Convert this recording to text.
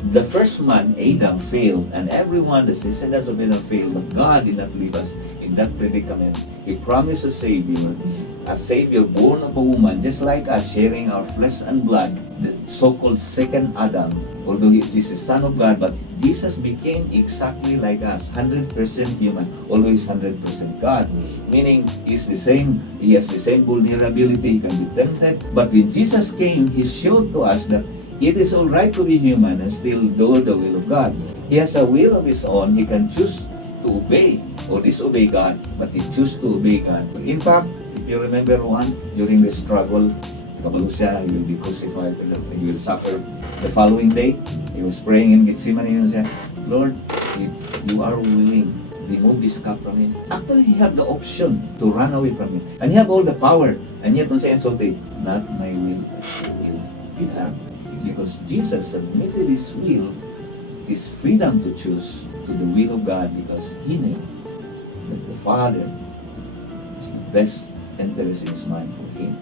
The first man, Adam, failed, and everyone, the descendants of Adam, failed. But God did not leave us in that predicament. He promised a Savior born of a woman, just like us, sharing our flesh and blood, the so-called second Adam. Although he is the Son of God, but Jesus became exactly like us, 100% human, although he's 100% God. Meaning, he has the same vulnerability, he can be tempted. But when Jesus came, he showed to us that it is all right to be human and still do the will of God. He has a will of his own. He can choose to obey or disobey God, but he chooses to obey God. In fact, if you remember one, during the struggle, kabalo siya, he will be crucified, he will suffer. The following day, he was praying in Gethsemane, and said, Lord, if you are willing, remove this cup from him. Actually, he had the option to run away from it. And he had all the power. And yet, on siya insulted, not my will, but your will be done. Because Jesus submitted his will, his freedom to choose, to the will of God, because he knew that the Father is the best interest in his mind for him.